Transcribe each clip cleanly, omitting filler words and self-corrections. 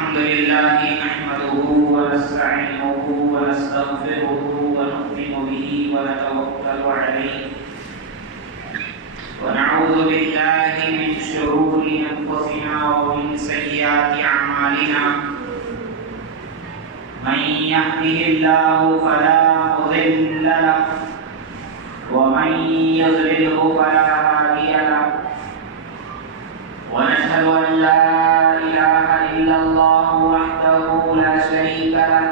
الحمد لله نحمده ونستعينه ونستغفره ونؤمن به ونتوكل عليه ونعوذ بالله من شرور أنفسنا ومن سيئات أعمالنا من يهده الله فلا مضل له ومن يضلله فلا هادي له ونشهد أن لا إله إلا الله وحده لا شريك له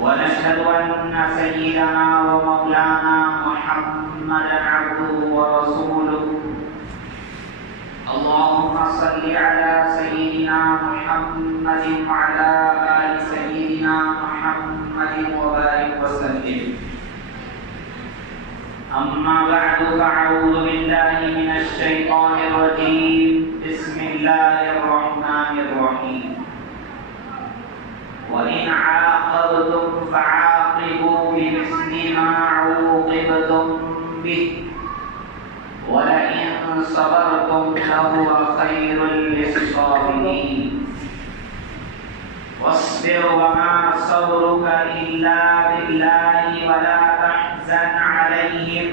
ونشهد أن سيدنا ومولانا محمدا عبده ورسوله اللهم صل على سيدنا محمد وعلى آل سيدنا محمد وبارك وسلم أما بعد فأعوذ بالله من الشيطان الرجيم بسم الله الرحمن الرحيم وإن عاقبتم فعاقبوا بمثل ما عوقبتم به ولئن صبرتم لهو خير للصابرين واصبر وما صبرك إلا بالله ولا تحزن عليهم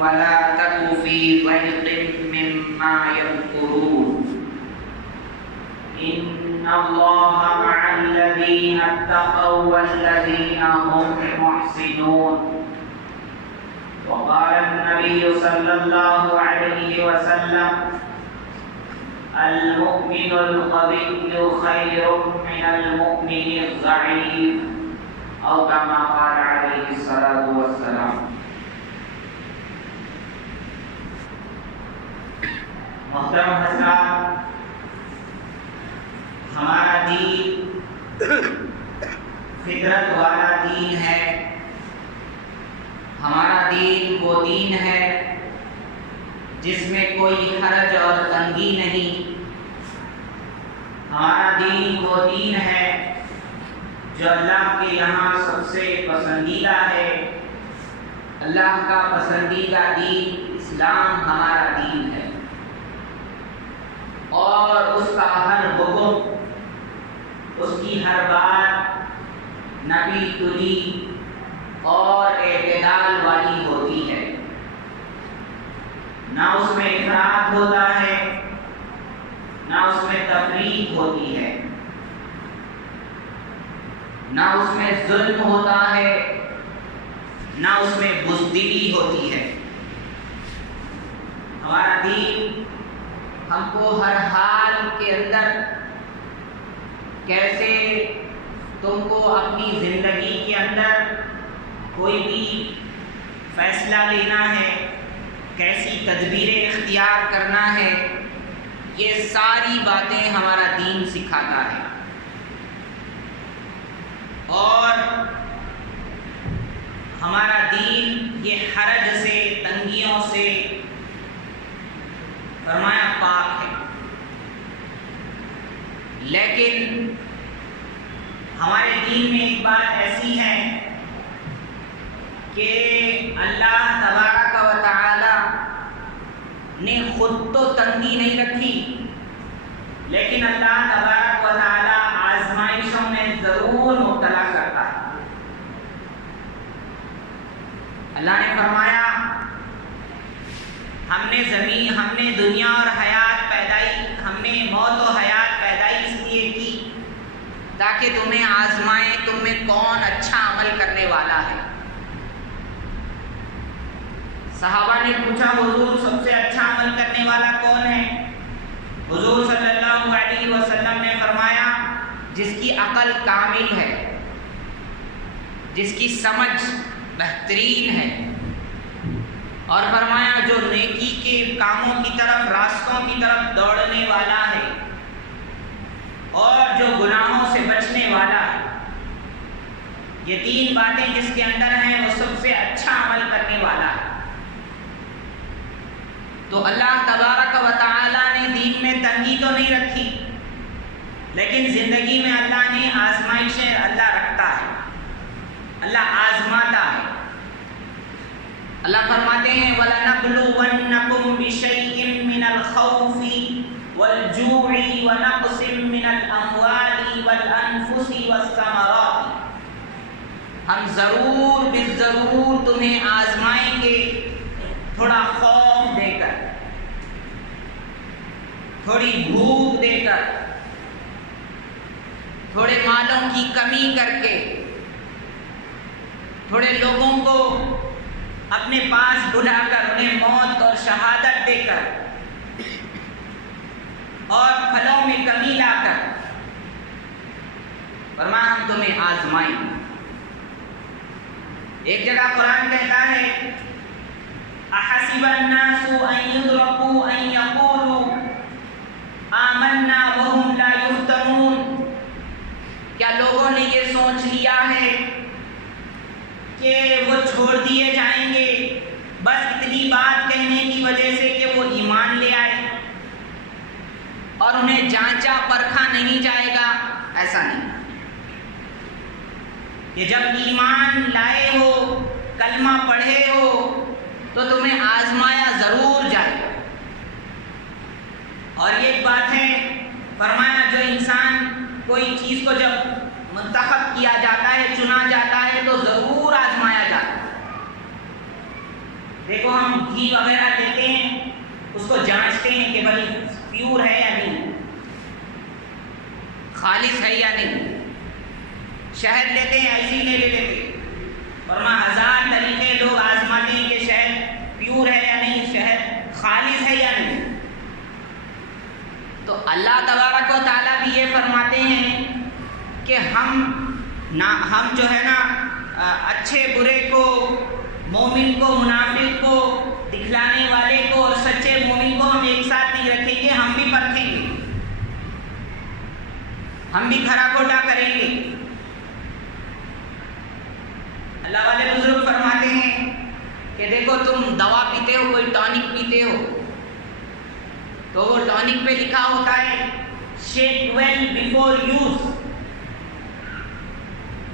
ولا تك في ضيق مما يمكرون إن الله مع الذين اتقوا والذين هم محسنون وقال النبي صلى الله عليه وسلم المؤمن القوي خير من المؤمن الضعيف أو كما قال عليه الصلاة والسلام. محترم حضرات، ہمارا دین فطرت والا دین ہے. ہمارا دین وہ دین ہے جس میں کوئی حرج اور تنگی نہیں. ہمارا دین وہ دین ہے جو اللہ کے یہاں سب سے پسندیدہ ہے. اللہ کا پسندیدہ دین اسلام ہمارا دین ہے اور اس کا ہر حکم، اس کی ہر بات نبی تلی اور اعتدال والی ہوتی ہے. نہ اس میں افراط ہوتا ہے نہ اس میں تفریق ہوتی ہے، نہ اس میں ظلم ہوتا ہے نہ اس میں بزدلی ہوتی ہے. ہمارا دین ہم کو ہر حال کے اندر کیسے تم کو اپنی زندگی کے اندر کوئی بھی فیصلہ لینا ہے، کیسی تدبیریں اختیار کرنا ہے، یہ ساری باتیں ہمارا دین سکھاتا ہے. اور ہمارا دین یہ حرج سے، تنگیوں سے فرمایا پاک ہے. لیکن ہمارے دین میں ایک بات ایسی ہے کہ اللہ تبارک و تعالی نے خود تو تنگی نہیں رکھی، لیکن اللہ تبارک و تعالی آزمائشوں میں ضرور مبتلا کرتا ہے. اللہ نے فرمایا ہم نے دنیا اور حیات ہم نے موت و حیات پیدائی اس لیے کی تاکہ تمہیں آزمائیں تم میں کون اچھا عمل کرنے والا ہے. صحابہ نے پوچھا حضور سب سے اچھا عمل کرنے والا کون ہے؟ حضور صلی اللہ علیہ وسلم نے فرمایا جس کی عقل کامل ہے، جس کی سمجھ بہترین ہے، اور فرمایا جو نیکی کے کاموں کی طرف، راستوں کی طرف دوڑنے والا ہے اور جو گناہوں سے بچنے والا ہے. یہ تین باتیں جس کے اندر ہیں وہ سب سے اچھا عمل کرنے والا ہے. تو اللہ تبارک و تعالی نے دین میں تنگی تو نہیں رکھی، لیکن زندگی میں اللہ نے آزمائشیں اللہ رکھتا ہے، اللہ آزماتا ہے. اللہ فرماتے ہیں وَلَنَبْلُوَنَّكُمْ بِشَيْءٍ مِّنَ الْخَوْفِ والخوف والجوع ونقص من الاموال والانفس والثمرات، ہم ضرور بالضرور تمہیں آزمائیں گے، تھوڑا خوف دے کر، تھوڑی بھوک دے کر، تھوڑے مالوں کی کمی کر کے، تھوڑے لوگوں کو اپنے پاس بلا کر انہیں موت اور شہادت دے کر، اور پھلوں میں کمی لا کر، فرمایا ہم تمہیں آزمائیں۔ ایک جگہ قرآن کہتا ہے احسب الناس ان يتركوا ان يقولوا آمنا وهم لا يفتنون، کیا لوگوں نے یہ سوچ لیا ہے کہ وہ چھوڑ دیے جائیں گے بس اتنی بات کہنے کی وجہ سے کہ وہ ایمان لے آئے اور انہیں جانچا پرکھا نہیں جائے گا؟ ایسا نہیں، کہ جب ایمان لائے ہو، کلمہ پڑھے ہو، تو تمہیں آزمایا ضرور جائے گا۔ اور یہ ایک بات ہے، فرمایا جو انسان کوئی چیز کو جب منتخب کیا جاتا ہے، چنا جاتا ہے، تو ضرور آزمایا جاتا ہے۔ دیکھو ہم گھی وغیرہ لیتے ہیں، اس کو جانچتے ہیں کہ بھائی پیور ہے یا نہیں، خالص ہے یا نہیں۔ شہد لیتے ہیں، ایسے ہی نہیں لے لیتے، ورنہ ہزار طریقے لوگ آزماتے ہیں کہ شہد پیور ہے یا نہیں، شہد خالص ہے یا نہیں۔ تو اللہ تبارک و تعالیٰ بھی یہ فرماتے ہیں کہ ہم جو ہے نا اچھے برے کو، مومن کو منافق کو، دکھلانے والے کو اور سچے مومن کو ہم ایک ساتھ نہیں رکھیں گے، ہم بھی پرکھیں گے، ہم بھی کھرا کھوٹا کریں گے۔ اللہ والے بزرگ فرماتے ہیں کہ دیکھو تم دوا پیتے ہو، کوئی ٹانک پیتے ہو، تو وہ ٹانک پہ لکھا ہوتا ہے شیک ویل بیفور یوز،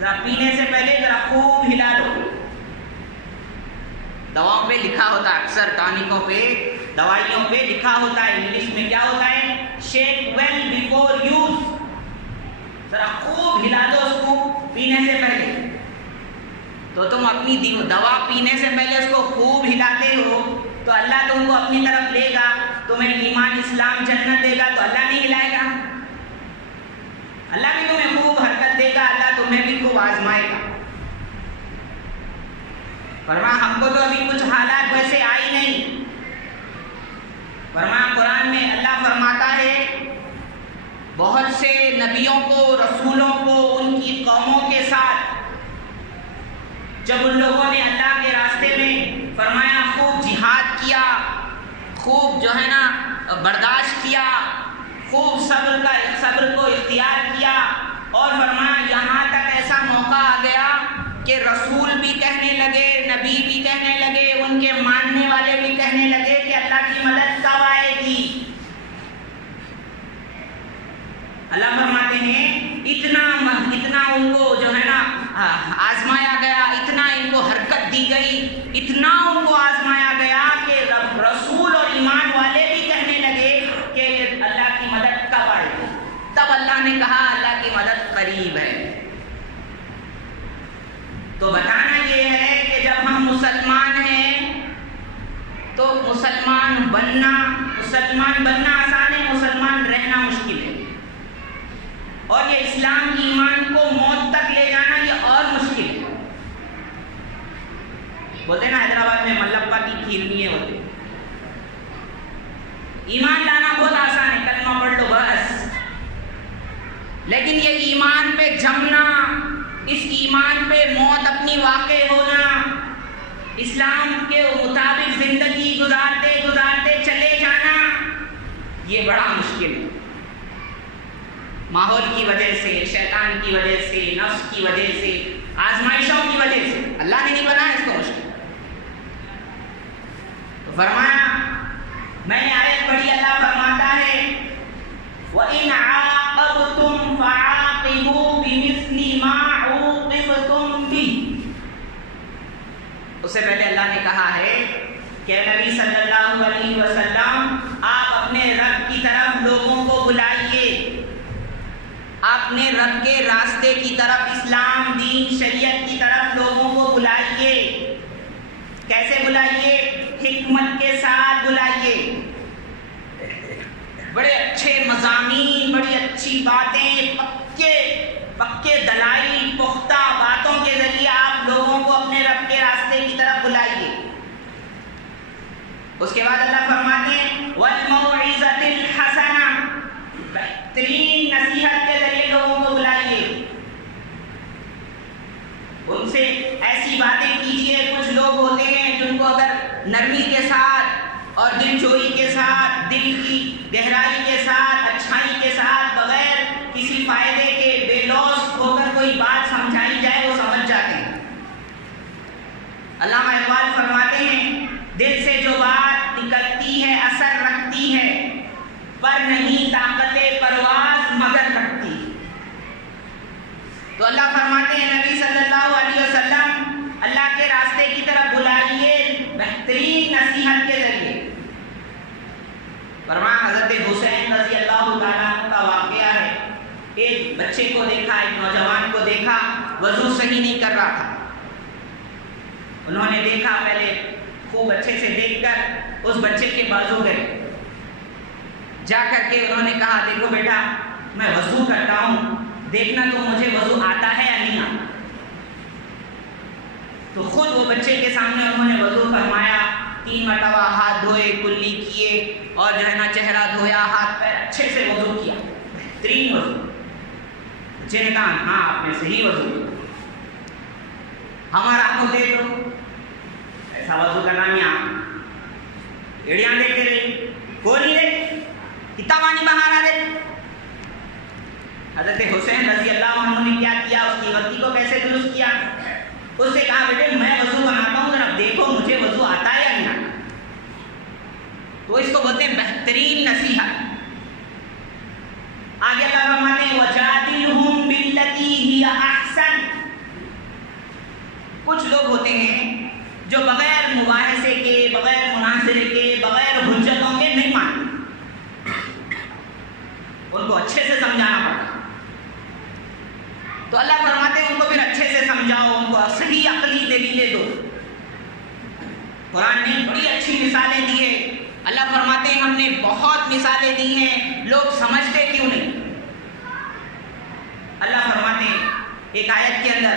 ذرا پینے سے پہلے ذرا خوب ہلا لو۔ دواؤں پہ لکھا ہوتا ہے، اکثر ٹانکوں پہ، دوائیوں پہ لکھا ہوتا ہے، انگلش میں کیا ہوتا ہے؟ شیک ویل بیفور یوز، ذرا خوب ہلا دو اس کو پینے سے پہلے۔ تو تم اپنی دوا پینے سے پہلے اس کو خوب ہلاتے ہو تو اللہ تم کو اپنی طرف لے گا، تمہیں ایمان اسلام جنت دے گا، تو اللہ نہیں ہلائے گا؟ اللہ بھی تمہیں خوب حرکت دے گا، اللہ تمہیں بھی خوب آزمائے گا۔ فرمایا ہم کو تو ابھی کچھ حالات ویسے آئی نہیں۔ فرمایا قرآن میں اللہ فرماتا ہے بہت سے نبیوں کو، رسولوں کو، ان کی قوموں کے ساتھ جب ان لوگوں نے اللہ کے راستے میں فرمایا خوب جہاد کیا، خوب جو ہے نا برداشت کیا، خوب صبر کو اختیار کیا، اور فرمایا یہاں تک ایسا موقع آ گیا کہ رسول بھی کہنے لگے، نبی بھی کہنے لگے، ان کے ماننے والے بھی کہنے لگے کہ اللہ کی مدد کب آئے گی۔ اللہ فرماتے ہیں اتنا ان کو جو ہے نا آزمایا گیا، اتنا ان کو حرکت دی گئی، اتنا ان کو آزمایا گیا کہ رسول اور ایمان والے بھی کہنے لگے کہ اللہ کی مدد کب آئے گی۔ تب اللہ نے کہا اللہ کی مدد قریب ہے۔ تو بتانا یہ ہے کہ جب ہم مسلمان ہیں تو مسلمان بننا آسان ہے، مسلمان رہنا مشکل ہے، اور یہ اسلام کی ایمان کو موت تک لے جانا یہ اور مشکل ہے۔ بولتے ہیں نا حیدرآباد میں ملپا کی کھیر نہیں ہے، ہوتے ایمان لانا بہت آسان ہے، کلمہ پڑھ لو بس، لیکن یہ ایمان پہ جمنا، اس ایمان پہ موت اپنی واقع ہونا، اسلام کے مطابق زندگی گزارتے چلے جانا، یہ بڑا مشکل ہے۔ ماحول کی وجہ سے، شیطان کی وجہ سے، نفس کی وجہ سے، آزمائشوں کی وجہ سے، اللہ نے نہیں بنایا اس کو مشکل۔ تو فرمایا، میں نے آیت پڑھی، اللہ فرماتا ہے وَإِنْ عَاقَبْتُمْ فَعَاقِبُوا بِمِثْلِ مَا عُوقِبْتُمْ بِهِ۔ اس سے پہلے اللہ نے کہا ہے کہ نبی صلی اللہ علیہ وسلم آپ اپنے کی طرف لوگوں کو بلائیے، اپنے رب کے راستے کی طرف، اسلام دین شریعت کی طرف لوگوں کو بلائیے۔ کیسے بلائیے؟ حکمت کے ساتھ بلائیے، بڑے اچھے مضامین، بڑی اچھی باتیں، پکے دلائل، پختہ باتوں کے ذریعے آپ لوگوں کو اپنے رب کے راستے کی طرف بلائیے۔ اس کے بعد اللہ فرماتے ہیں وَالْمَوْعِظَةِ الْحَسَنَةِ، بہترین نصیحت کے ذریعے لوگوں کو بلائیے، ان سے ایسی باتیں کیجیے۔ کچھ لوگ ہوتے ہیں جن کو اگر نرمی کے ساتھ اور دل جوئی کے ساتھ، دل کی گہرائی کے ساتھ، اچھائی کے ساتھ، بغیر کسی فائدے کے، بے لوث ہو کر کوئی بات سمجھائی جائے وہ سمجھ جاتے ہیں۔ علامہ اقبال فرماتے ہیں دل سے جو بات نکلتی ہے اثر رکھتی ہے، پر نہیں طاقت پرواز مگر رکھتی۔ تو اللہ فرماتے ہیں نبی صلی اللہ علیہ وسلم اللہ کے راستے کی طرف بلائیے بہترین نصیحت کے ذریعے۔ فرمایا حضرت حسین رضی اللہ تعالیٰ عنہ کا واقعہ ہے، ایک بچے کو دیکھا، ایک نوجوان کو دیکھا، وضو صحیح نہیں کر رہا تھا۔ انہوں نے دیکھا، پہلے خوب اچھے سے دیکھ کر اس بچے کے بازو گئے، جا کر کے انہوں نے کہا دیکھو بیٹا میں وضو کرتا ہوں، دیکھنا تو مجھے وضو آتا ہے یا نہیں آتا۔ تو خود وہ بچے کے سامنے انہوں نے وضو فرمایا، 3 مرتبہ ہاتھ دھوئے، کلی کیے، اور جو ہے نا چہرہ دھویا، ہاتھ پیر اچھے سے وضو کیا، بہترین وضو۔ بچے نے کہا ہاں آپ نے صحیح وضو کیا، ہمارا کو دے دو۔ ایسا وضو کرنا نہیں آپ ایڑیاں دیکھتے رہی، کوئی نہیں کتنا پانی بہانا دے۔ حضرت حسین رضی اللہ عنہ نے کیا کیا، اس کی غلطی کو کیسے درست کیا؟ اس سے کہا بیٹے میں وضو بناتا ہوں، ذرا دیکھو مجھے وضو آتا ہے یا نہیں آتا۔ تو اس کو بولتے ہیں بہترین نصیحت۔ آگے اللہ فرماتے ہیں وَجَادِلْهُمْ بِالَّتِي هِيَ أَحْسَنُ۔ کچھ لوگ ہوتے ہیں جو بغیر مباحثے کے، بغیر مناظرے کے، بغیر حجتوں کے نہیں مانتے، ان کو اچھے سے سمجھانا پڑتا۔ تو اللہ فرماتے ہیں ان کو پھر اچھے سے سمجھاؤ، ان کو صحیح عقلی دلیلیں دو۔ قرآن نے بڑی اچھی مثالیں دی ہیں، اللہ فرماتے ہیں ہم نے بہت مثالیں دی ہیں، لوگ سمجھتے کیوں نہیں؟ اللہ فرماتے ہیں ایک آیت کے اندر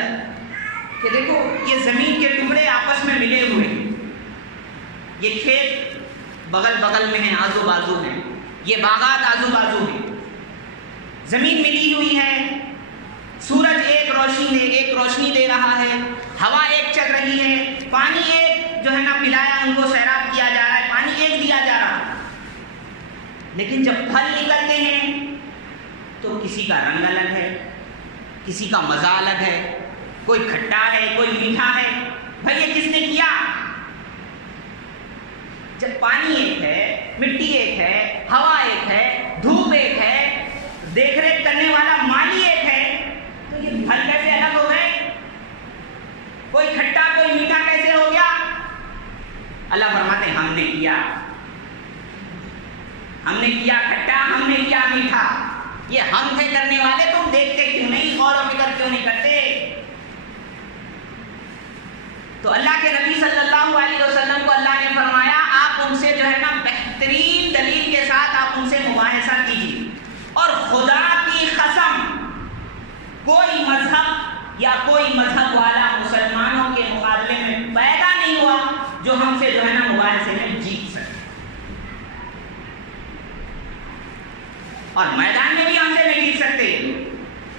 کہ دیکھو یہ زمین کے ٹکڑے آپس میں ملے ہوئے ہیں، یہ کھیت بغل بغل میں ہیں، آزو بازو ہیں، یہ باغات آزو بازو ہیں، زمین ملی ہوئی ہے، سورج ایک روشنی دے رہا ہے، ہوا ایک چل رہی ہے، پانی ایک جو ہے نا پلایا ان کو سیراب کیا جا رہا ہے، پانی ایک دیا جا رہا ہے۔ لیکن جب پھل نکلتے ہیں تو کسی کا رنگ الگ ہے، کسی کا مزہ الگ ہے، کوئی کھٹا ہے، کوئی میٹھا ہے۔ بھائی یہ کس نے کیا؟ جب پانی ایک ہے، مٹی ایک ہے، ہوا ایک ہے، دھوپ ایک ہے، دیکھ ریکھ کرنے والا مالی ایک ہے، تو یہ پھل کیسے الگ ہو گئے؟ کوئی کھٹا کوئی میٹھا کیسے ہو گیا؟ اللہ فرماتے ہیں ہم نے کیا کھٹا، ہم نے کیا میٹھا۔ یہ ہم تھے کرنے والے، تم دیکھتے کیوں نہیں، غور و فکر کیوں نہیں کرتے؟ تو اللہ کے نبی صلی اللہ علیہ وسلم کو اللہ نے فرمایا آپ ان سے جو ہے نا بہترین دلیل کے ساتھ آپ ان سے مباحثہ کیجیے، اور خدا کی قسم کوئی مذہب یا کوئی مذہب والا مسلمانوں کے مقابلے میں پیدا نہیں ہوا جو ہم سے جو ہے نا مباحثے میں جیت سکے، اور میدان میں بھی ہم سے نہیں جیت سکتے،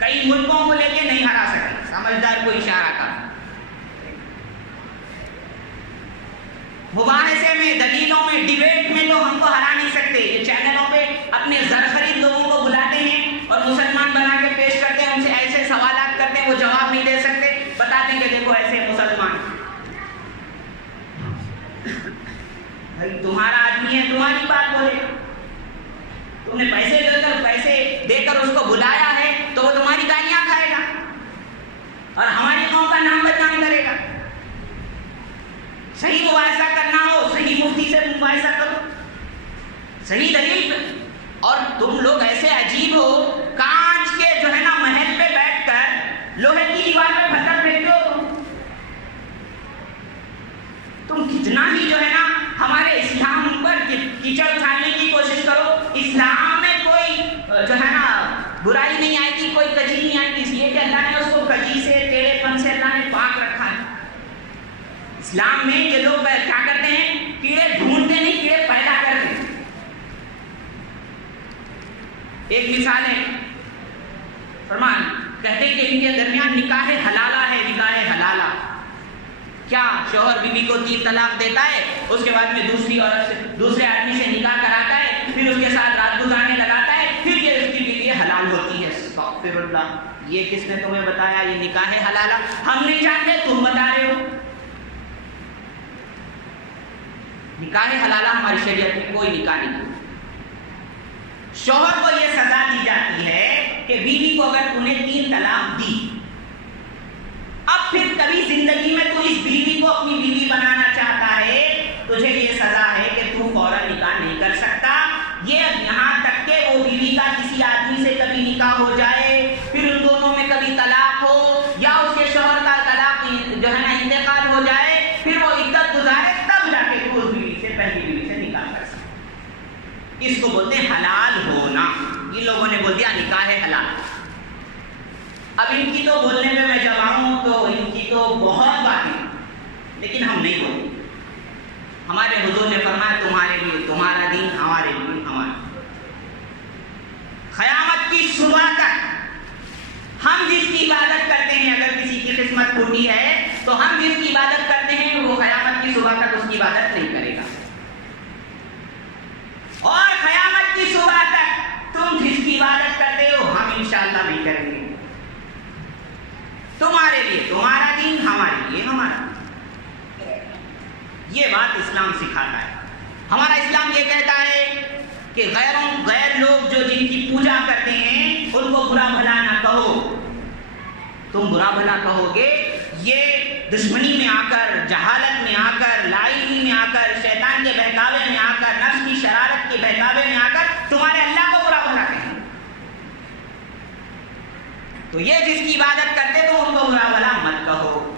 کئی ملکوں کو لے کے نہیں ہرا سکتے۔ سمجھدار کو اشارہ کر، مباحثے میں، دلیلوں میں، ڈیبیٹ میں تو ہم کو ہرا نہیں سکتے۔ یہ چینلوں پہ اپنے زرخرید لوگوں کو بلاتے ہیں اور مسلمان بنا کے پیش کرتے ہیں، ان سے ایسے سوالات کرتے ہیں وہ جواب نہیں دے سکتے، بتاتے ہیں کہ دیکھو ایسے مسلمان۔ بھائی تمہارا آدمی ہے، تمہاری بات بولے، تم نے پیسے دے کر اس کو بلایا ہے تو وہ تمہاری گالیاں کھائے گا اور ہماری قوم کا نام بدنام کرے گا۔ صحیح مباحثہ کرنا ہو، صحیح مفتی سے مباحثہ کرو، صحیح دلیل برائی نہیں آئے گی، کوئی کجی نہیں آئے گی، اس لیے کہ اللہ نے اس کو کجی سے، ٹیڑھے پن سے اللہ نے پاک رکھا ہے۔ اسلام میں یہ لوگ کیا کرتے ہیں؟ کیڑے ڈھونڈتے نہیں، کیڑے پیدا کرتے ہیں۔ ایک مثال ہے، فرمان کہتے ہیں کہ ان کے درمیان نکاح حلالہ ہے، نکاح حلالہ کیا؟ شوہر بیوی کو 3 طلاق دیتا ہے، اس کے بعد میں دوسری عورت سے، دوسرے آدمی سے نکاح کراتا ہے، پھر اس کے ساتھ رات گزارنے لگاتا ہے، پھر یہ اس کے لیے حلال ہوتی ہے۔ استغفر اللہ، یہ کس نے تمہیں بتایا یہ نکاح حلالہ؟ ہم نہیں جانتے، تم بتا رہے ہو۔ نکاح حلالہ ہماری شریعت میں کوئی نکاح نہیں۔ شوہر کو یہ سزا دی جاتی ہے کہ بیوی کو اگر تو نے 3 طلاق دی، اب پھر کبھی زندگی میں تو اس بیوی کو اپنی بیوی بنانا چاہتا ہے، تجھے یہ سزا ہے کہ تو فوراً نکاح نہیں کر سکتا۔ یہ یہاں تک کہ وہ بیوی کا کسی آدمی سے کبھی نکاح ہو جائے، پھر ان دونوں میں کبھی طلاق ہو، یا اس کے شوہر کا طلاق جو ہے نا انتقال ہو جائے، پھر وہ عدت گزارے، تب جا کے تو اس بیوی سے، پہلی بیوی سے نکاح کر سکتا۔ اس کو بولتے ہیں حلال ہونا۔ ان لوگوں نے بول دیا نکاح حلال۔ اب ان کی تو بولنے میں میں جب آؤں تو ان کی تو بہت باتیں، لیکن ہم نہیں بولتے۔ ہمارے حضور نے فرمایا تمہارے لیے تمہارا دین، ہمارے لیے ہمارا۔ قیامت کی صبح تک ہم جس کی عبادت کرتے ہیں، اگر کسی کی قسمت پھوٹی ہے تو ہم جس کی عبادت کرتے ہیں وہ قیامت کی صبح تک اس کی عبادت نہیں کرے گا، اور قیامت کی صبح تک تم جس کی عبادت کرتے ہو ہم انشاءاللہ نہیں کریں گے۔ تمہارے لیے تمہارا دین، ہمارے لیے ہمارا۔ یہ بات اسلام سکھاتا ہے۔ ہمارا اسلام یہ کہتا ہے کہ غیر لوگ جو جن کی پوجا کرتے ہیں ان کو برا بھلا نہ کہو۔ تم برا بھلا کہو گے، یہ دشمنی میں آ کر، جہالت میں آ کر، لا علمی میں آ کر، شیطان کے بہکاوے میں آ کر، نفس کی شرارت کے بہکاوے میں آ کر تمہارے اللہ کو برا بھلا کہیں۔ تو یہ جس کی عبادت کرتے تو ان کو برا بھلا مت کہو۔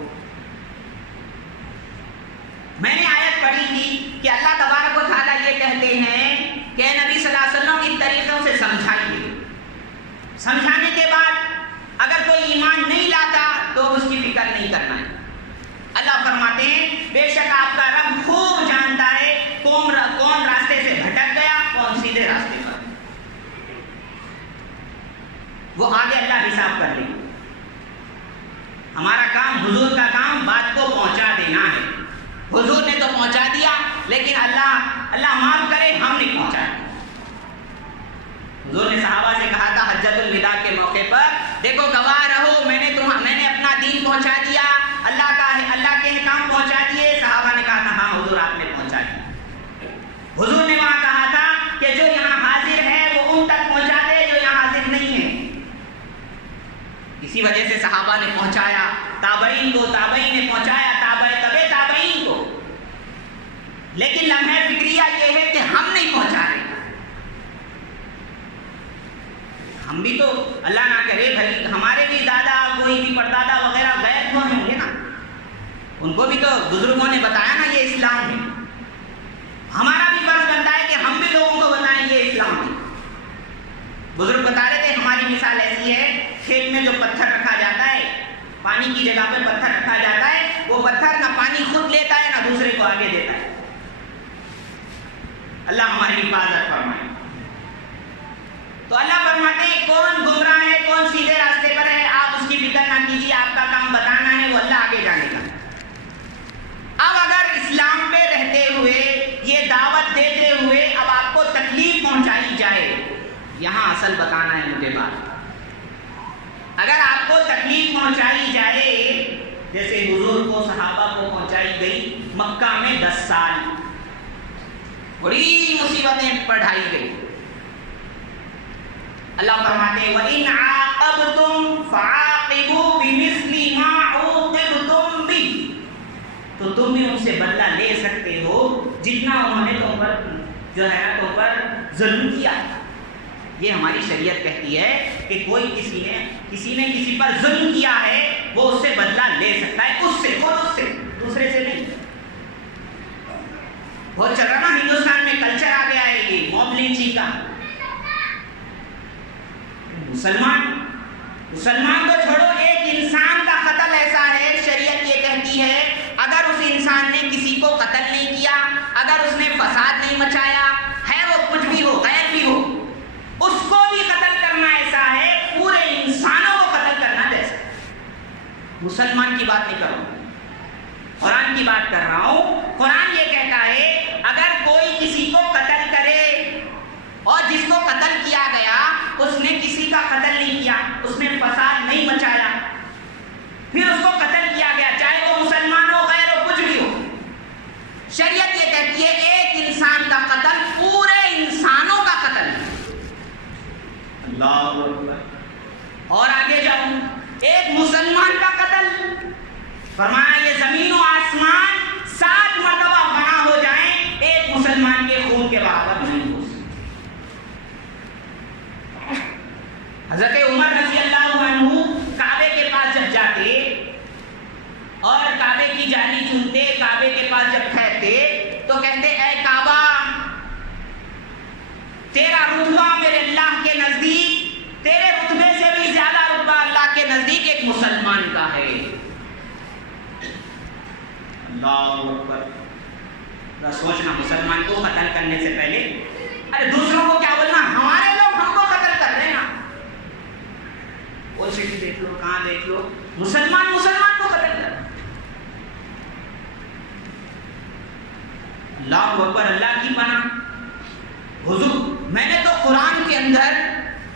میں نے آیت پڑھی تھی کہ اللہ تبارک و تعالیٰ یہ کہتے ہیں کہ اے نبی صلی اللہ علیہ وسلم ان طریقوں سے سمجھائیے۔ سمجھانے کے بعد اگر کوئی ایمان نہیں لاتا تو اس کی فکر نہیں کرنا ہے۔ اللہ فرماتے ہیں بے شک آپ کا رب خوب جانتا ہے کون راستے سے بھٹک گیا، کون سیدھے راستے پر۔ وہ آگے اللہ حساب کر لے۔ ہمارا کام، حضور کا کام بات کو پہنچا دینا ہے۔ حضور نے تو پہنچا دیا، لیکن اللہ معاف کرے ہم نہیں پہنچائے۔ حضور نے صحابہ سے کہا تھا حجۃ الوداع کے موقع پر، دیکھو گواہ رہو، میں نے اپنا دین پہنچا دیا، اللہ کے احکام پہنچا دیے۔ صحابہ نے کہا تھا ہاں حضور آپ نے پہنچا دیا۔ حضور نے وہاں کہا تھا کہ جو یہاں حاضر ہے وہ ان تک پہنچا دے جو یہاں حاضر نہیں ہے۔ اسی وجہ سے صحابہ نے پہنچایا، تابعین کو، تابعین نے پہنچایا، تابعین کو۔ لیکن لمحہ فکریہ یہ ہے کہ ہم نہیں پہنچا رہے۔ ہم بھی تو اللہ نہ کرے بھائی ہمارے بھی دادا، کوئی بھی پردادا وغیرہ غیر تو ہوں گے نا، ان کو بھی تو بزرگوں نے بتایا نا یہ اسلام ہے۔ ہمارا بھی فرض بنتا ہے کہ ہم بھی لوگوں کو بتائیں یہ اسلام ہے۔ بزرگ بتا رہے تھے ہماری مثال ایسی ہے، کھیت میں جو پتھر رکھا جاتا ہے، پانی کی جگہ پہ پتھر رکھا جاتا ہے، وہ پتھر نہ پانی خود لیتا ہے نہ دوسرے کو آگے دیتا ہے۔ اللہ ہماری حفاظت فرمائے۔ تو اللہ فرماتے ہیں کون گمراہ ہے، کون سیدھے راستے پر ہے، آپ اس کی فکر نہ کیجیے، آپ کا کام بتانا ہے، وہ اللہ آگے جانے کا۔ اب اگر اسلام پہ رہتے ہوئے، یہ دعوت دیتے ہوئے اب آپ کو تکلیف پہنچائی جائے، یہاں اصل بتانا ہے مجھے بات۔ اگر آپ کو تکلیف پہنچائی جائے، جیسے حضور کو، صحابہ کو پہنچائی گئی مکہ میں 10 سال، بڑی مصیبتیں پڑھائی گئی۔ اللہ فرماتے ہیں وَإِنْ عَاقَبْتُمْ فَعَاقِبُوا بِمِثْلِ مَا عُوقِبْتُمْ بِهِ، تو تم بھی ان سے بدلہ لے سکتے ہو جتنا انہوں نے تم پر جو ہے تم پر ظلم کیا۔ یہ ہماری شریعت کہتی ہے کہ کوئی کسی نے کسی پر ظلم کیا ہے وہ اس سے بدلہ لے سکتا ہے، اس سے، خود اس سے، دوسرے سے نہیں۔ بہت چل رہا نا ہندوستان میں، کلچر آ گیا ہے یہ موب لنچنگ کا۔ مسلمان تو چھوڑو، ایک انسان کا قتل ایسا ہے، شریعت یہ کہتی ہے اگر اس انسان نے کسی کو قتل نہیں کیا، اگر اس نے فساد نہیں مچایا ہے، وہ کچھ بھی ہو، غیر بھی ہو، اس کو بھی قتل کرنا ایسا ہے پورے انسانوں کو قتل کرنا جیسا ہے۔ مسلمان کی بات نہیں کر رہا ہوں، قرآن کی بات کر رہا ہوں۔ قرآن یہ کہتا ہے اگر کوئی کسی کو قتل کرے اور جس کو قتل کیا گیا اس نے کسی کا قتل نہیں کیا، اس نے فساد نہیں مچایا، پھر اس کو قتل کیا گیا، چاہے وہ مسلمان ہو، غیر ہو، کچھ بھی ہو، شریعت یہ کہتی ہے ایک انسان کا قتل پورے انسانوں کا قتل ہے۔ اللہ اکبر۔ اور آگے جاؤں، ایک مسلمان کا قتل، فرمایا یہ زمین و آسمان 7 مرتبہ فنا ہو جائیں، ایک مسلمان کے خون کے برابر نہیں ہو سکتے۔ حضرت عمر رضی اللہ عنہ کعبے کے پاس جب جاتے اور کعبے کی جالی چومتے، کعبے کے پاس جب ٹھہرتے تو کہتے اے کعبہ، تیرا رتبہ میرے اللہ کے نزدیک تیرے رتبے سے بھی زیادہ رتبہ اللہ کے نزدیک ایک مسلمان کا ہے۔ اللہ اکبر۔ سوچنا، مسلمان کو قتل کرنے سے پہلے ارے دوسروں کو کیا بولنا، ہمارے لوگ ہم کو قتل کر رہے ہیں نا، وہ سٹی دیکھ لو، کہاں دیکھ لو، مسلمان کو قتل کر۔ اللہ اکبر، اللہ کی پناہ۔ حضور میں نے تو قرآن کے اندر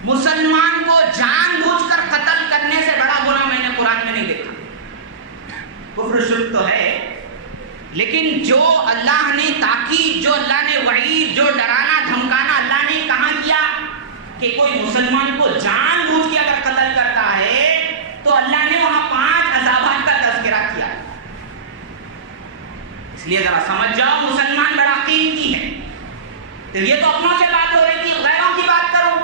مسلمان کو جان بوجھ کر قتل کرنے سے بڑا گناہ میں نے قرآن میں نہیں دیکھا۔ کفر شرک تو ہے، لیکن جو اللہ نے تاکید، جو اللہ نے وعید، جو ڈرانا دھمکانا اللہ نے کہاں کیا کہ کوئی مسلمان کو جان بوجھ کے اگر قتل کرتا ہے تو اللہ نے وہاں 5 عذابات کا تذکرہ کیا۔ اس لیے ذرا سمجھ جاؤ، مسلمان بڑا قیمتی ہے۔ تو یہ تو اپنوں سے بات ہو رہی تھی، غیروں کی بات کرو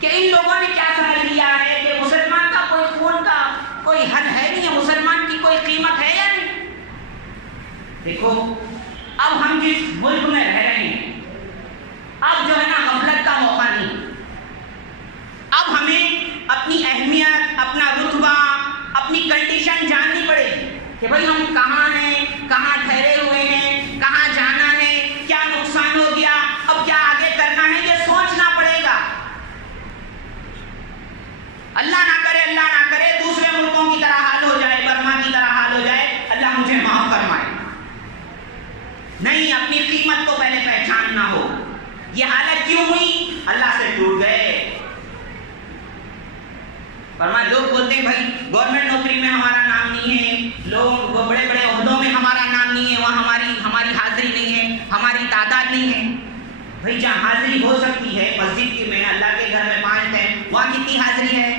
کہ ان لوگوں نے کیا سمجھ لیا ہے کہ مسلمان کا کوئی خون کا کوئی حد ہے نہیں ہے، مسلمان کی کوئی قیمت ہے یا نہیں۔ دیکھو اب ہم جس ملک میں رہ رہے ہیں، اب جو ہے نا غفلت کا موقع نہیں، اب ہمیں اپنی اہمیت، اپنا رتبہ، اپنی کنڈیشن جاننی پڑے گی کہ بھائی ہم کہاں ہیں، کہاں ٹھہرے ہوئے ہیں، کہاں جانا ہے، کیا نقصان ہو گیا، اب کیا آگے کرنا ہے، یہ سوچنا پڑے گا۔ اللہ نہ کرے دوسرے ملکوں کی طرح حال ہو جائے، برما کی طرح حال ہو جائے، اللہ مجھے معاف فرمائے۔ نہیں، اپنی قیمت کو پہلے پہچاننا ہو۔ یہ حالت کیوں ہوئی؟ اللہ سے ٹوٹ گئے۔ فرمایا لوگ بولتے ہیں بھائی گورنمنٹ نوکری میں ہمارا نام نہیں ہے، لوگ بڑے بڑے عہدوں میں ہمارا نام نہیں ہے، وہاں ہماری حاضری نہیں ہے، ہماری تعداد نہیں ہے۔ بھائی جہاں حاضری ہو سکتی ہے، مسجد کی میں، اللہ کے گھر میں 5 ٹائم، وہاں کتنی حاضری ہے؟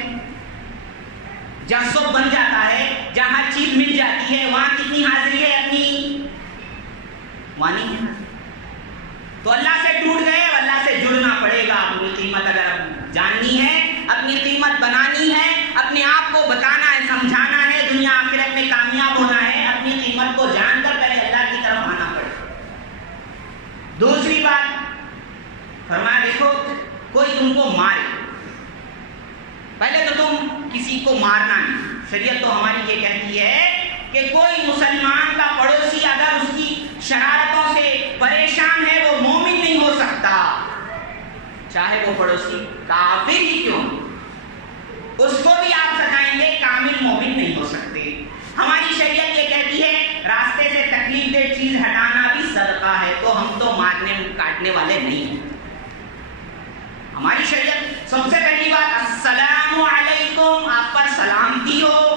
جہاں سب بن جاتا ہے، جہاں ہر چیز مل جاتی ہے، وہاں کتنی حاضری ہے اپنی؟ وہاں نہیں ہے۔ تو اللہ سے ٹوٹ گئے، اللہ سے جڑنا پڑے گا۔ اپنی قیمت اگر جاننی ہے، اپنی قیمت بنانی ہے، اپنے آپ کو بتانا ہے، سمجھانا ہے، دنیا آخرت میں کامیاب ہونا ہے، اپنی قیمت کو جان کر پہلے اللہ کی طرف آنا پڑے۔ دوسری بات فرمایا دیکھو کوئی تم کو مارے، پہلے تو تم کسی کو مارنا نہیں۔ شریعت تو ہماری یہ کہتی ہے کہ کوئی مسلمان کا پڑوسی اگر اس کی شرارتوں سے پریشان ہے، وہ مومن نہیں ہو سکتا، چاہے وہ پڑوسی کافر ہی کیوں، اس کو بھی آپ ستائیں گے، کامل مومن نہیں ہو سکتے۔ ہماری شریعت یہ کہتی ہے راستے سے تکلیف دہ چیز ہٹانا بھی صدقہ ہے، تو ہم تو مارنے کاٹنے والے نہیں ہیں۔ ہماری شریعت سب سے پہلی بات السلام علیکم، آپ پر سلامتی ہو،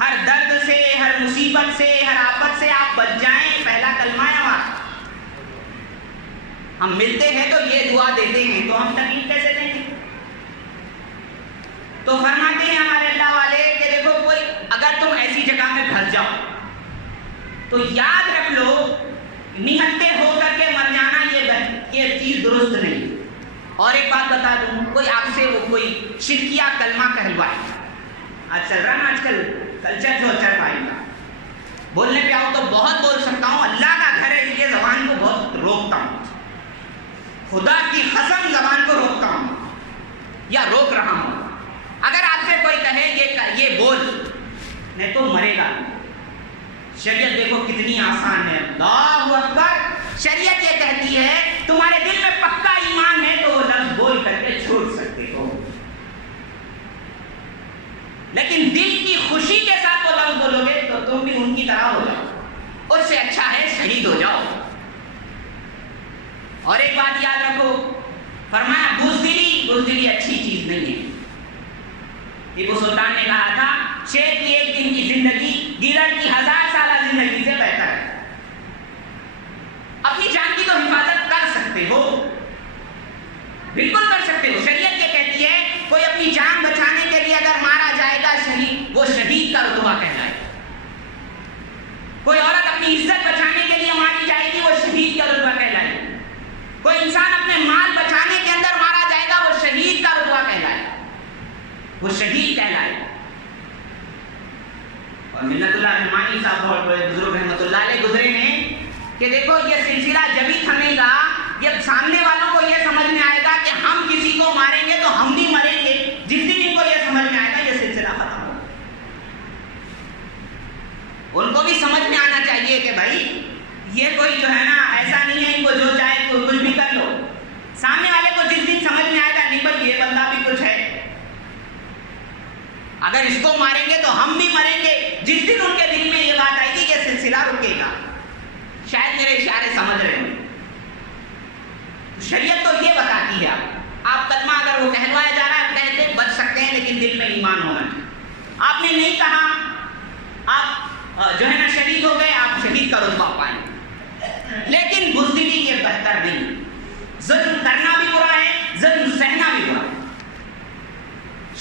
ہر درد سے، ہر مصیبت سے، ہر آفت سے آپ بچ جائیں، پہلا کلمہ ہے ہمارا۔ ہم ملتے ہیں تو یہ دعا دیتے ہیں، تو ہم تکلیف کیسے دیں گے؟ تو فرماتے ہیں ہمارے اللہ والے کہ دیکھو کوئی اگر تم ایسی جگہ میں پھنس جاؤ تو یاد رکھ لو نہتے ہو کر کے مر جانا یہ چیز درست نہیں۔ اور ایک بات بتا دوں، کوئی آپ سے وہ کوئی شرکیہ کلمہ کہلوائے، آج چل رہا نا آج کل کلچر جو چل رہا ہے، بولنے پہ آؤ تو بہت بول سکتا ہوں، اللہ کا گھر ہے اس لیے زبان کو بہت روکتا ہوں، خدا کی قسم زبان کو روکتا ہوں۔ یا روک رہا ہوں. اگر آپ سے کوئی کہے یہ بول نہیں تو مرے گا. شریعت دیکھو کتنی آسان ہے. اللہ اکبر. شریعت یہ کہتی ہے تمہارے دل میں پکا ایمان ہے تو وہ لفظ بول کر کے چھوڑ سکتے ہو, لیکن دل کی خوشی کے ساتھ وہ لفظ بولو گے تو تم بھی ان کی طرح ہو جاؤ. اس سے اچھا ہے شہید ہو جاؤ. اور ایک بات یاد رکھو, فرمایا بزدلی اچھی چیز نہیں ہے. ٹیپو سلطان نے کہا تھا شیر کی ایک دن کی زندگی گیلر کی 1000 سالہ زندگی سے بہتر ہے. اپنی جان کی تو حفاظت کر سکتے ہو, بالکل کر سکتے ہو. شریعت یہ کہتی ہے کوئی اپنی جان بچانے کے لیے اگر مارا جائے گا شہید, وہ شہید کا رتبہ کہلائے. کوئی عورت اپنی عزت بچانے کے لیے ماری جائے گی, وہ شہید کا رتبہ کہلائے. کوئی انسان اپنے مال بچانے کے اندر مارا جائے گا, وہ شہید کا رتبہ کہلائے, وہ شہید کہلائے. اور منت اللہ رحمانی صاحب بہت بڑے بزرگ رحمۃ اللہ علیہ گزرے ہیں کہ دیکھو یہ سلسلہ جب ہی تھمے گا جب سامنے والوں کو یہ سمجھ میں آئے گا کہ ہم کسی کو ماریں گے تو ہم بھی مریں گے. جس دن ان کو یہ سمجھ میں آئے گا یہ سلسلہ ختم ہوگا. ان کو بھی سمجھ میں آنا چاہیے کہ بھائی یہ کوئی جو ہے نا ایسا نہیں ہے ان کو جو چاہے کچھ بھی کر لو. سامنے والے کو جس دن سمجھ میں آئے گا نہیں بھائی یہ بندہ بھی کچھ ہے, اگر اس کو ماریں گے تو ہم بھی مریں گے. جس دن ان کے دل میں یہ بات آئے گی کہ سلسلہ رکے گا. شاید میرے اشارے سمجھ رہے ہوں. شریعت تو یہ بتاتی ہے آپ کلمہ اگر وہ کہلوایا جا رہا ہے کہتے بچ سکتے ہیں لیکن دل میں ایمان ہونا چاہیے. آپ نے نہیں کہا, آپ جو ہے نا شہید ہو گئے, آپ شہید کا رتبہ پائیں, لیکن بزدلی یہ بہتر نہیں. ظلم کرنا بھی برا ہے, ظلم سہنا بھی برا ہے.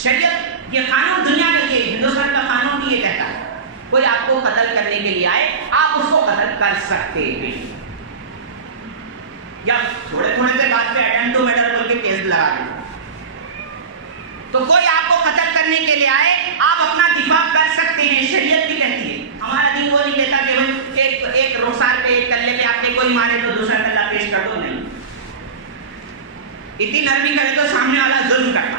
شریعت یہ قانون دنیا میں یہ ہندوستان کا قانون بھی یہ کہتا ہے کوئی آپ کو قتل کرنے کے لیے آئے آپ اس کو قتل کر سکتے ہیں. یا تھوڑے سے بات پہ اٹیمپٹ ٹو مرڈر بول کے کیس لگا دیں. تو کوئی آپ کو قتل کرنے کے لیے آئے آپ اپنا دفاع کر سکتے ہیں. شریعت بھی کہتی ہے. ہمارا دین وہ نہیں کہتا کہ بھائی ایک رخسار پہ ایک کلے پہ آپ نے کوئی مارے تو دوسرا کلہ پیش کر دو, نہیں. اتنی نرمی کرے تو سامنے والا ظلم کرتا.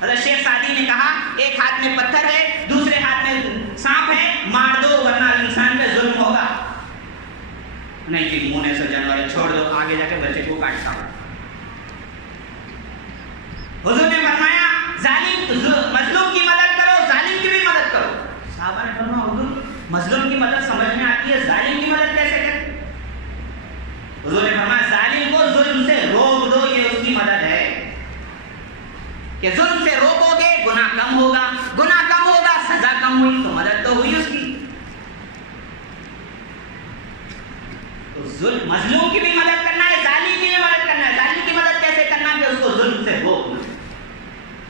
حضرت شیخ سعدی نے کہا ایک ہاتھ میں پتھر ہے دوسرے ہاتھ میں سانپ ہے, مار دو ورنہ انسان پہ ظلم ہوگا. نہیں جی منہ نے سے جانور ہے چھوڑ دو, آگے جا کے بچے کو کاٹتا ہوں. حضور نے فرمایا مظلوم کی مدد کرو, ظالم کی بھی مدد کرو. صحابہ نے فرمایا حضور مظلوم کی مدد سمجھ میں آتی ہے, ظالم کی مدد کیسے کریں؟ حضور نے فرمایا ظالم کو ظلم سے روک دو, یہ اس کی مدد ہے. کہ ظلم سے روکو گے گناہ کم ہوگا, گناہ کم ہوگا سزا کم ہوئی تو مدد تو ہوئی اس کی. تو مظلوم کی بھی مدد کرنا ہے, ظالم کی بھی مدد کرنا ہے. ظالم کی مدد کیسے کرنا کہ اس کو ظلم سے روکنا.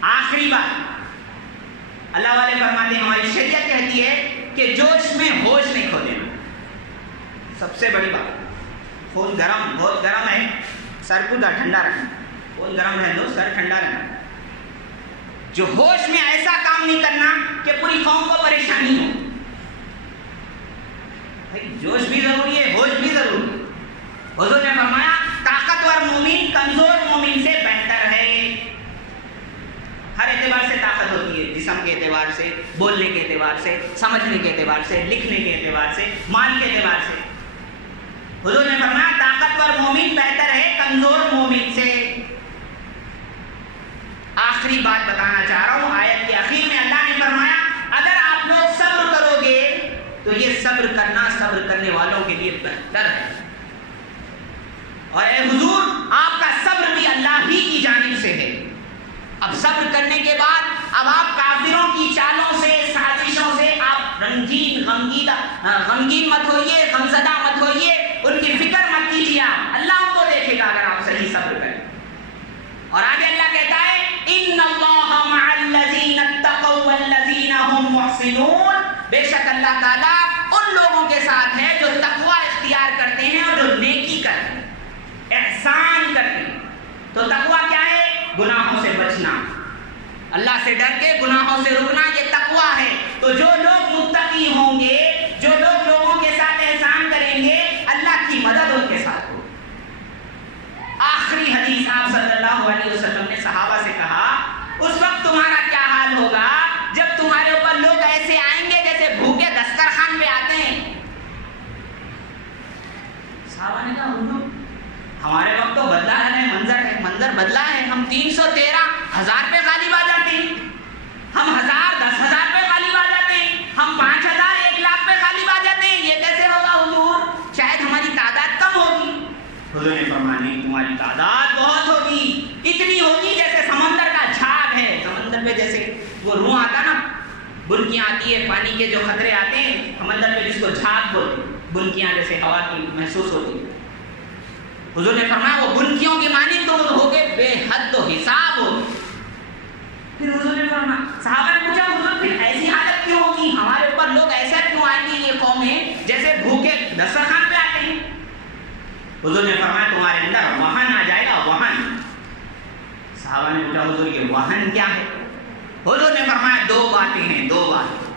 آخری بات اللہ والے فرماتے ہیں ہماری شریعت کہتی ہے کہ جوش میں ہوش نہیں کھو دینا. سب سے بڑی بات, خون گرم بہت گرم ہے, سر کو ٹھنڈا رکھنا. خون گرم رہنے دو, سر ٹھنڈا رکھنا. جو ہوش میں ایسا کام نہیں کرنا کہ پوری قوم کو پریشانی ہو. جوش بھی ضروری ہے, ہوش بھی ضروری ہے. حضور نے فرمایا طاقتور مومن کمزور مومن سے بہتر ہے. ہر اعتبار سے طاقت ہوتی ہے, جسم کے اعتبار سے, بولنے کے اعتبار سے, سمجھنے کے اعتبار سے, لکھنے کے اعتبار سے, مال کے اعتبار سے. حضور نے فرمایا طاقتور مومن بہتر ہے کمزور مومن سے. آخری بات بتانا چاہ رہا ہوں, آیت کے آخر میں اللہ نے فرمایا اگر آپ لوگ صبر کرو گے تو یہ صبر کرنا صبر کرنے والوں کے لیے بہتر ہے. اور اے حضور آپ کا صبر بھی اللہ ہی کی جانب سے ہے. اب صبر کرنے کے بعد اب آپ کافروں کی چالوں سے سازشوں سے آپ غمگین مت ہوئیے, غمزدہ مت ہوئیے, ان کی فکر مت کیجیے. اللہ آپ کو دیکھے گا اگر آپ صحیح صبر کریں. اور آگے اللہ کہتا ہے ان اللہ مع الذین اتقوا والذین هم محسنون. بے شک اللہ تعالیٰ ان لوگوں کے ساتھ ہے جو تقوی اختیار کرتے ہیں اور جو نیکی کرتے ہیں, احسان کرتے ہیں. تو تقوی کیا ہے؟ گناہوں سے بچنا, اللہ سے ڈر کے گناہوں سے رکنا, یہ تقوی ہے. تو جو لوگ متقی ہوں گے, جو لوگ لوگوں کے ساتھ احسان کریں گے, اللہ کی مدد ان کے ساتھ ہوگی. آخری حدیث آپ صلی اللہ علیہ وسلم منظر بدلا ہے. ہم 313 1000 پہ غالب آ جاتے ہیں, ہم 1000 10,000 پہ غالب آ جاتے ہیں, ہم 5,000 1 لاکھ پہ غالب آ جاتے ہیں. یہ کیسے ہوگا حضور؟ شاید ہماری تعداد کم ہوگی. حضور نے فرمایا نہیں, تمہاری تعداد بہت ہوگی, اتنی ہوگی جیسے سمندر کا جھاگ ہے. سمندر پہ جیسے وہ روح آتا نا, بنکیاں آتی ہے, پانی کے جو خطرے آتے ہیں سمندر پہ, جس کو جھاگ بولتے ہیں, بنکیاں جیسے ہوا کی محسوس ہوتی ہے. حضور نے فرمایا وہ بنکیوں کی مانند تو ہو کے بے حد و حساب ہو. پھر حضور نے فرمایا, صحابہ نے پوچھا حضور پھر ایسی حالت کیوں ہوگی, ہمارے اوپر لوگ ایسا کیوں آئیں گے, یہ قومیں جیسے بھوکے دسترخوان پہ آتے ہیں. حضور نے فرمایا تمہارے اندر وہن آ جائے گا, وہن. صحابہ نے پوچھا حضور یہ وہن کیا ہے؟ حضور نے فرمایا 2 باتیں ہیں, 2 باتیں.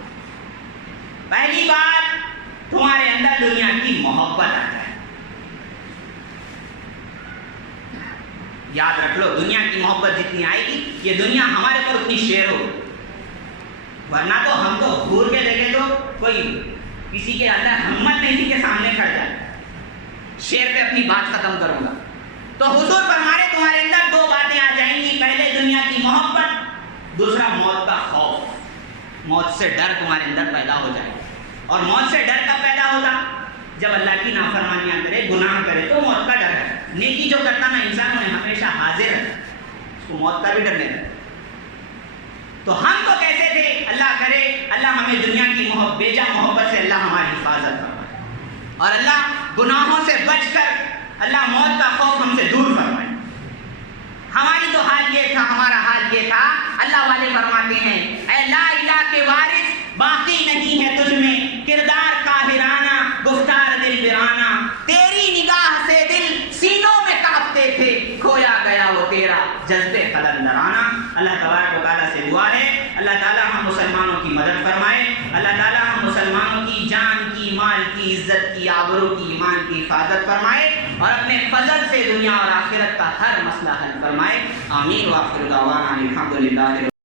پہلی بات تمہارے اندر دنیا کی محبت آ جائے. یاد رکھ لو, دنیا کی محبت جتنی آئے گی یہ دنیا ہمارے پر اتنی شیر ہو, ورنہ تو ہم تو گھور کے دیکھے تو کوئی کسی کے اندر ہمت نہیں تھی کہ سامنے کھڑ جائے, شیر پہ اپنی بات ختم کروں گا. تو حضور فرمانے تمہارے اندر 2 باتیں آ جائیں گی, پہلے دنیا کی محبت, دوسرا موت کا خوف. موت سے ڈر تمہارے اندر پیدا ہو جائے. اور موت سے ڈر کب پیدا ہوگا؟ جب اللہ کی نافرمانیاں کرے, گناہ کرے تو موت کا ڈر ہے. نیکی جو کرتا نا انسان انہیں ہمیشہ حاضر ہے, اس کو موت کا بھی ڈر نہیں رہتا. تو ہم تو کیسے تھے, اللہ کرے اللہ ہمیں دنیا کی بیجا محبت سے اللہ ہماری حفاظت فرمائے, اور اللہ گناہوں سے بچ کر اللہ موت کا خوف ہم سے دور فرمائے. ہماری تو حال یہ تھا, ہمارا حال یہ تھا. اللہ والے فرماتے ہیں اے لا الہ کے وارث, باقی نہیں ہے تجھ میں کردار قاہرانہ, گفتار دل برانہ. تیری نگاہ سے دل سینوں میں کانپتے تھے, کھویا گیا وہ تیرا جذبے قلندرانہ. اللہ تبارک و تعالیٰ سے دعا ہے اللہ تعالیٰ ہم مسلمانوں کی مدد فرمائے, اللہ تعالیٰ ہم مسلمانوں کی جان کی, مال کی, عزت کی, آبرو کی, ایمان کی حفاظت فرمائے, اور اپنے فضل سے دنیا اور آخرت کا ہر مسئلہ حل فرمائے. آمین. وآخر دعوانا الحمدللہ.